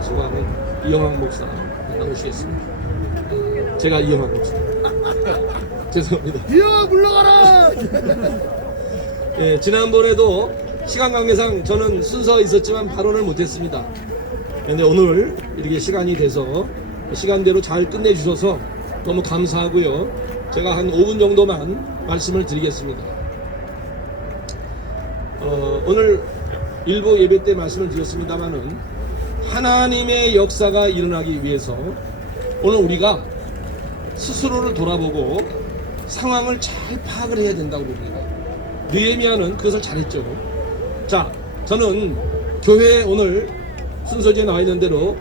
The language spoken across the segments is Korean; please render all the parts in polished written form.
수고하는 이영학 목사 나오시겠습니다. 제가 이영학 목사. 죄송합니다. 이영학 물러가라! 예, 지난번에도 시간 관계상 저는 순서가 있었지만 발언을 못했습니다. 그런데 오늘 이렇게 시간이 돼서 시간대로 잘 끝내주셔서 너무 감사하고요. 제가 한 5분 정도만 말씀을 드리겠습니다. 오늘 일부 예배 때 말씀을 드렸습니다만은 하나님의 역사가 일어나기 위해서 오늘 우리가 스스로를 돌아보고 상황을 잘 파악을 해야 된다고 봅니다. 느헤미야는 그것을 잘했죠. 자, 저는 교회 오늘 순서지에 나와 있는 대로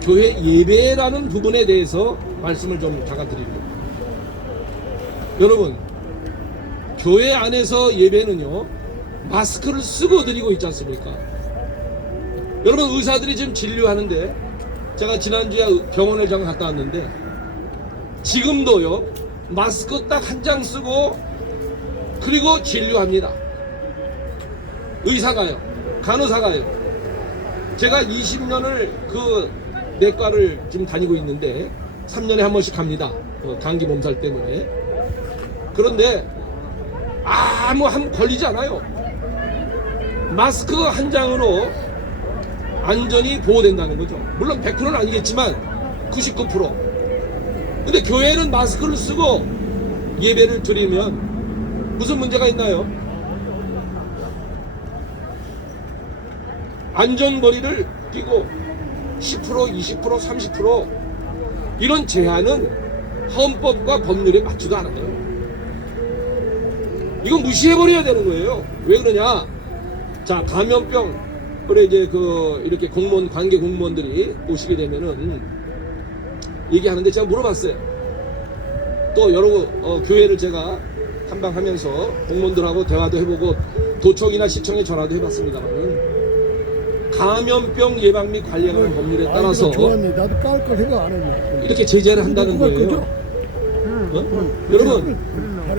교회 예배라는 부분에 대해서 말씀을 좀 다가드립니다. 여러분, 교회 안에서 예배는요, 마스크를 쓰고 드리고 있지 않습니까? 여러분, 의사들이 지금 진료하는데, 제가 지난주에 병원을 잠깐 갔다 왔는데, 지금도요, 마스크 딱 한 장 쓰고, 그리고 진료합니다. 의사가요, 간호사가요. 제가 20년을 그 내과를 지금 다니고 있는데, 3년에 한 번씩 갑니다. 감기 몸살 때문에. 그런데, 한 걸리지 않아요. 마스크 한 장으로 안전이 보호된다는 거죠. 물론 100%는 아니겠지만 99%. 근데 교회는 마스크를 쓰고 예배를 드리면 무슨 문제가 있나요? 안전거리를 끼고 10%, 20%, 30% 이런 제한은 헌법과 법률에 맞지도 않아요. 이건 무시해버려야 되는 거예요. 왜 그러냐? 자, 감염병, 그래, 이제 이렇게 공무원, 관계 공무원들이 오시게 되면은 얘기하는데 제가 물어봤어요. 또 여러, 교회를 제가 탐방하면서 공무원들하고 대화도 해보고 도청이나 시청에 전화도 해봤습니다만은 감염병 예방 및 관리하는 법률에 따라서 좋았네. 나도 까올 거 생각 안 했네. 이렇게 제재를 한다는 거예요. 여러분,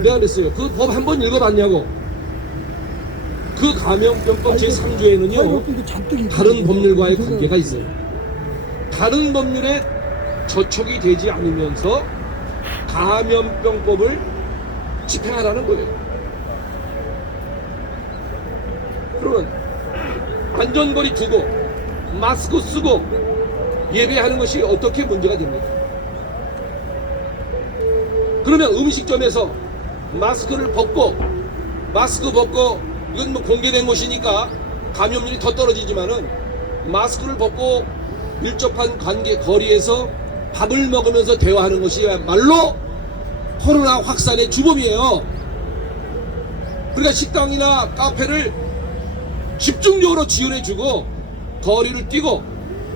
내가 그랬어요. 그 법 한번 읽어봤냐고. 그 감염병법 제3조에는요 다른 법률과의 관계가 있어요. 다른 법률에 저촉이 되지 않으면서 감염병법을 집행하라는 거예요. 그러면 안전거리 두고 마스크 쓰고 예배하는 것이 어떻게 문제가 됩니까? 그러면 음식점에서 마스크 벗고 이건 뭐 공개된 것이니까 감염률이 더 떨어지지만은 마스크를 벗고 밀접한 관계 거리에서 밥을 먹으면서 대화하는 것이야말로 코로나 확산의 주범이에요. 그러니까 식당이나 카페를 집중적으로 지원해주고 거리를 띄고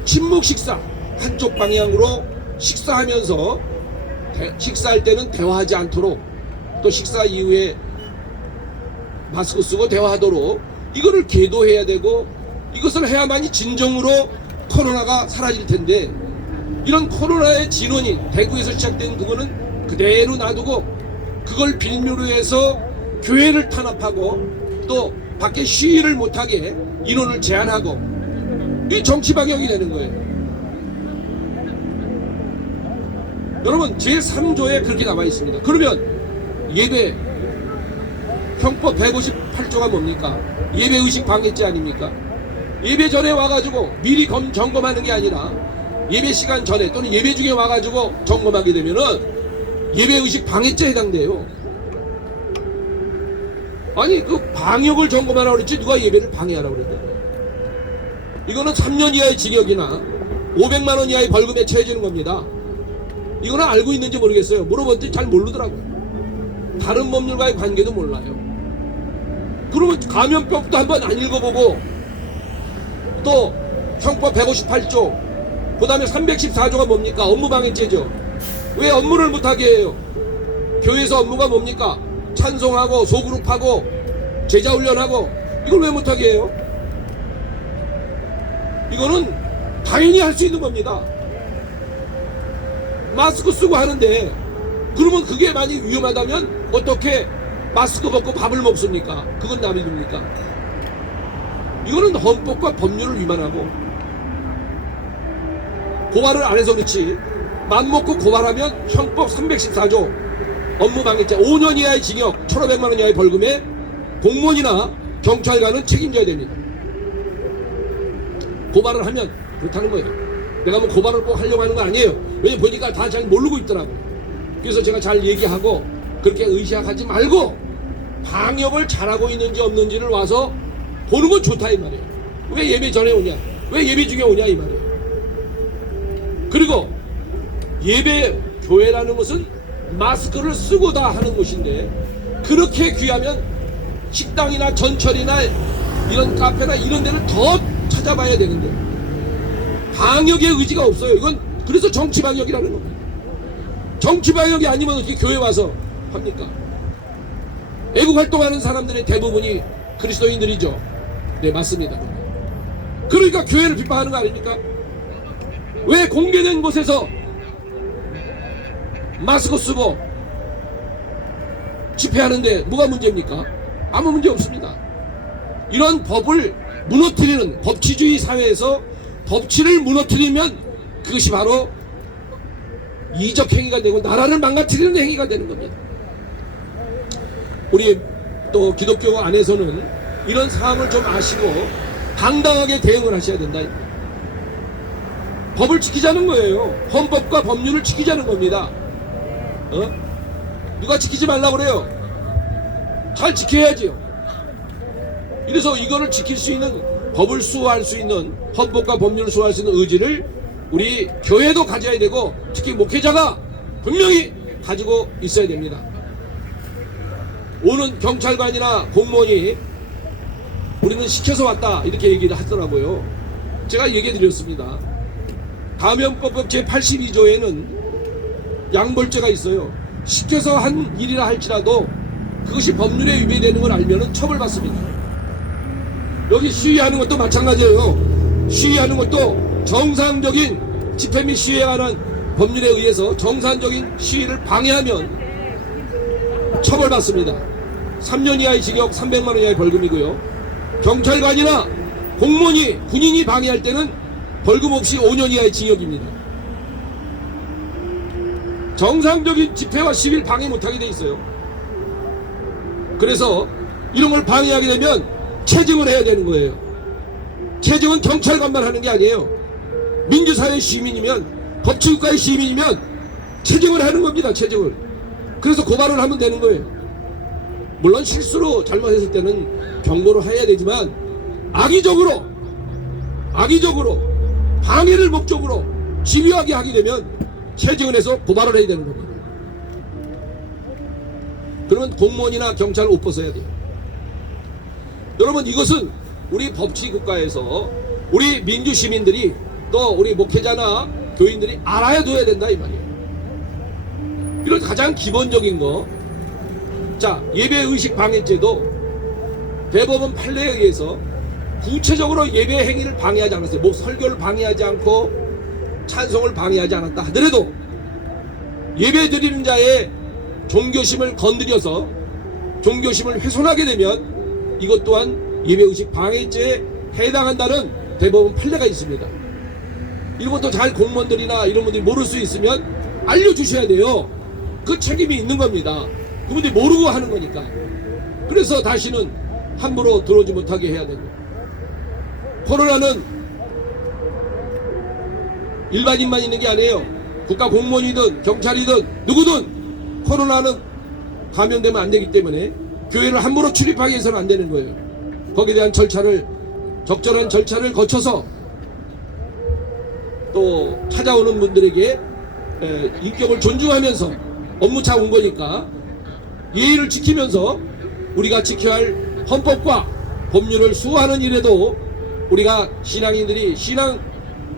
침묵 식사 한쪽 방향으로 식사하면서 식사할 때는 대화하지 않도록 또 식사 이후에 마스크 쓰고 대화하도록 이거를 계도해야 되고 이것을 해야만이 진정으로 코로나가 사라질 텐데 이런 코로나의 진원이 대구에서 시작된 그거는 그대로 놔두고 그걸 빌미로 해서 교회를 탄압하고 또 밖에 시위를 못하게 인원을 제한하고 이 정치 방역이 되는 거예요. 여러분, 제3조에 그렇게 나와 있습니다. 그러면 예배 형법 158조가 뭡니까? 예배의식 방해죄 아닙니까? 예배 전에 와가지고 미리 점검하는 게 아니라 예배 시간 전에 또는 예배 중에 와가지고 점검하게 되면은 예배의식 방해죄에 해당돼요. 아니, 그 방역을 점검하라고 그랬지 누가 예배를 방해하라고 그랬다. 이거는 3년 이하의 징역이나 500만 원 이하의 벌금에 처해지는 겁니다. 이거는 알고 있는지 모르겠어요. 물어봤더니 잘 모르더라고요. 다른 법률과의 관계도 몰라요. 그러면 감염병도 한번 안 읽어보고 또 형법 158조 그 다음에 314조가 뭡니까? 업무방해죄죠. 왜 업무를 못하게 해요? 교회에서 업무가 뭡니까? 찬송하고 소그룹하고 제자훈련하고 이걸 왜 못하게 해요? 이거는 당연히 할 수 있는 겁니다. 마스크 쓰고 하는데 그러면 그게 많이 위험하다면 어떻게 마스크 벗고 밥을 먹습니까? 그건 남이 듭니까? 이거는 헌법과 법률을 위반하고 고발을 안 해서 그렇지 맘먹고 고발하면 형법 314조 업무방해죄 5년 이하의 징역 1,500만 원 이하의 벌금에 공무원이나 경찰관은 책임져야 됩니다. 고발을 하면 그렇다는 거예요. 내가 뭐 고발을 꼭 하려고 하는 거 아니에요. 왜냐면 보니까 다 잘 모르고 있더라고요. 그래서 제가 잘 얘기하고 그렇게 의심하지 말고 방역을 잘하고 있는지 없는지를 와서 보는 건 좋다 이 말이에요. 왜 예배 전에 오냐, 왜 예배 중에 오냐 이 말이에요. 그리고 예배 교회라는 것은 마스크를 쓰고다 하는 곳인데 그렇게 귀하면 식당이나 전철이나 이런 카페나 이런 데를 더 찾아봐야 되는데 방역의 의지가 없어요. 이건 그래서 정치 방역이라는 겁니다. 정치 방역이 아니면 어떻게 교회 와서 합니까? 애국 활동하는 사람들의 대부분이 그리스도인들이죠. 네, 맞습니다. 그러니까 교회를 비판하는 거 아닙니까? 왜 공개된 곳에서 마스크 쓰고 집회하는데 뭐가 문제입니까? 아무 문제 없습니다. 이런 법을 무너뜨리는 법치주의 사회에서 법치를 무너뜨리면 그것이 바로 이적 행위가 되고 나라를 망가뜨리는 행위가 되는 겁니다. 우리 또 기독교 안에서는 이런 사항을 좀 아시고 당당하게 대응을 하셔야 된다. 법을 지키자는 거예요. 헌법과 법률을 지키자는 겁니다. 누가 지키지 말라고 그래요? 잘 지켜야지요. 그래서 이거를 지킬 수 있는 법을 수호할 수 있는 헌법과 법률을 수호할 수 있는 의지를 우리 교회도 가져야 되고 특히 목회자가 분명히 가지고 있어야 됩니다. 오는 경찰관이나 공무원이 우리는 시켜서 왔다 이렇게 얘기를 하더라고요. 제가 얘기해 드렸습니다. 감염법 제82조에는 양벌죄가 있어요. 시켜서 한 일이라 할지라도 그것이 법률에 위배되는 걸 알면 처벌받습니다. 여기 시위하는 것도 마찬가지예요. 시위하는 것도 정상적인 집회 및 시위에 관한 법률에 의해서 정상적인 시위를 방해하면 처벌받습니다. 3년 이하의 징역 300만 원 이하의 벌금이고요. 경찰관이나 공무원이 군인이 방해할 때는 벌금 없이 5년 이하의 징역입니다. 정상적인 집회와 시위를 방해 못하게 돼 있어요. 그래서 이런 걸 방해하게 되면 체증을 해야 되는 거예요. 체증은 경찰관만 하는 게 아니에요. 민주사회 시민이면 법치국가의 시민이면 체증을 하는 겁니다. 체증을. 그래서 고발을 하면 되는 거예요. 물론 실수로 잘못했을 때는 경고를 해야 되지만 악의적으로 방해를 목적으로 집요하게 하게 되면 체증을 해서 고발을 해야 되는 겁니다. 그러면 공무원이나 경찰을 옷 벗어야 돼요. 여러분 이것은 우리 법치국가에서 우리 민주시민들이 또 우리 목회자나 교인들이 알아야 둬야 된다 이 말이에요. 이런 가장 기본적인 거. 자, 예배의식 방해죄도 대법원 판례에 의해서 구체적으로 예배 행위를 방해하지 않았어요. 뭐 설교를 방해하지 않고 찬송을 방해하지 않았다 하더라도 예배 드리는 자의 종교심을 건드려서 종교심을 훼손하게 되면 이것 또한 예배의식 방해죄에 해당한다는 대법원 판례가 있습니다. 이것도 잘 공무원들이나 이런 분들이 모를 수 있으면 알려주셔야 돼요. 그 책임이 있는 겁니다. 그분들이 모르고 하는 거니까. 그래서 다시는 함부로 들어오지 못하게 해야 되고, 코로나는 일반인만 있는 게 아니에요. 국가 공무원이든 경찰이든 누구든 코로나는 감염되면 안 되기 때문에 교회를 함부로 출입하게 해서는 안 되는 거예요. 거기에 대한 적절한 절차를 거쳐서 또 찾아오는 분들에게 인격을 존중하면서 업무차 온 거니까 예의를 지키면서 우리가 지켜야 할 헌법과 법률을 수호하는 일에도 우리가 신앙인들이 신앙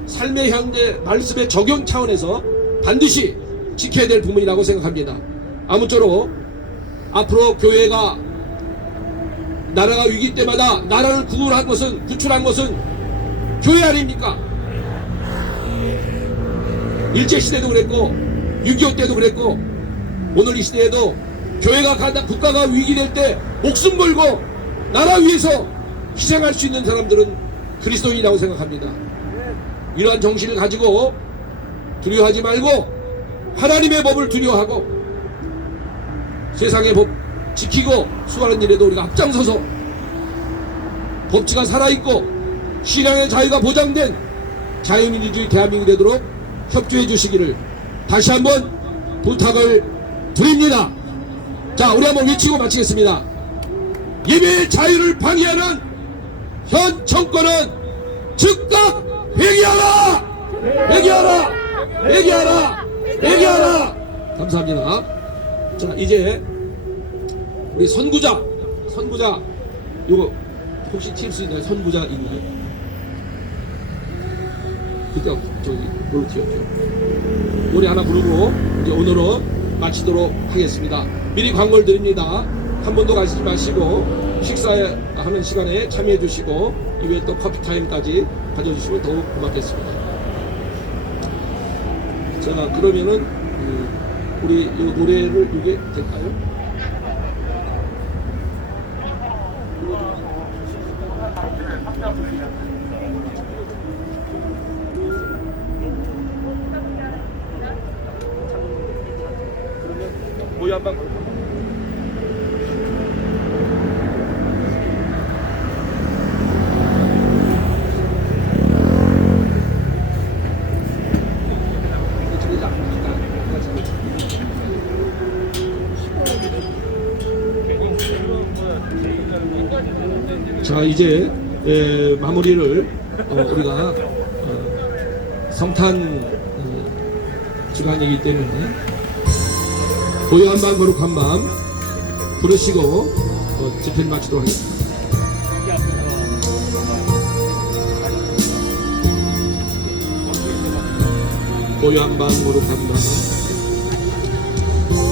삶의 현재 말씀의 적용 차원에서 반드시 지켜야 될 부분이라고 생각합니다. 아무쪼록 앞으로 교회가 나라가 위기 때마다 나라를 구출한 것은 교회 아닙니까? 일제시대도 그랬고 6.25 때도 그랬고 오늘 이 시대에도 국가가 위기될 때 목숨 걸고 나라 위해서 희생할 수 있는 사람들은 그리스도인이라고 생각합니다. 이러한 정신을 가지고 두려워하지 말고 하나님의 법을 두려워하고 세상의 법 지키고 수많은 일에도 우리가 앞장서서 법치가 살아있고 신앙의 자유가 보장된 자유민주주의 대한민국이 되도록 협조해 주시기를 다시 한번 부탁을 드립니다. 자, 우리 한번 외치고 마치겠습니다. 예배의 자유를 방해하는 현 정권은 즉각 회개하라! 회개하라! 회개하라! 회개하라! 감사합니다. 자, 이제 우리 선구자 요거 혹시 튈 수 있나요? 선구자 있나요? 그때 저기 뭘로 튀었죠? 노래 하나 부르고 이제 오늘은 마치도록 하겠습니다. 미리 광고를 드립니다. 한 번도 가시지 마시고 식사하는 시간에 참여해 주시고 이후에 또 커피 타임까지 가져주시면 더욱 고맙겠습니다. 자, 그러면은 우리 이 노래를 이게 될까요? 모여 한번 걸까? 자, 이제 마무리를 우리가 성탄 주간이기 때문에 고요한 밤 거룩한 마음 부르시고 집회를 마치도록 하겠습니다. 고요한 밤 거룩한 마음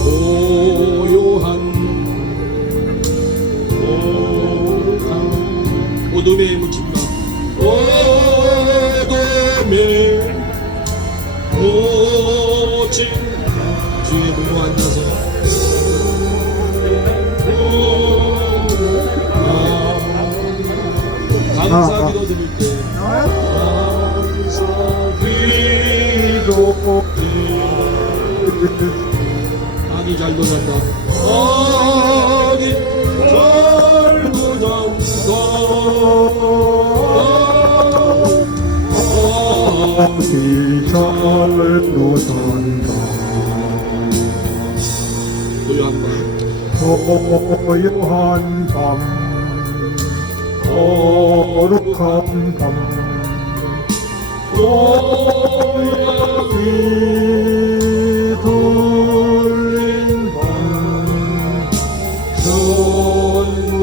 고요한 어둠에 묻힌 마 어둠에 묻힌 주의 보고 앉아서 감사 기도 드릴 때 감사 기도 때 아기 잘도 잔다 아기 잘도 잔다 아기 잘도 잔다 고요한 밤 고요한 밤 거룩한 밤 고요히 돌린 밤 전군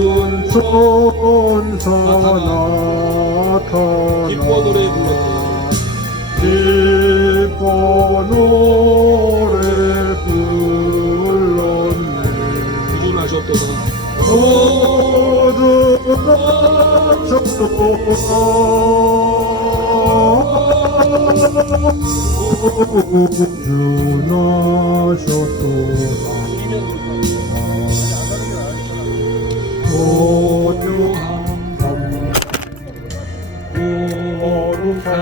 천사 나타나 기뻐 노래 불렀다 기뻐 노래 불렀네 구준하셨도다 고요한 밤 거룩한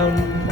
밤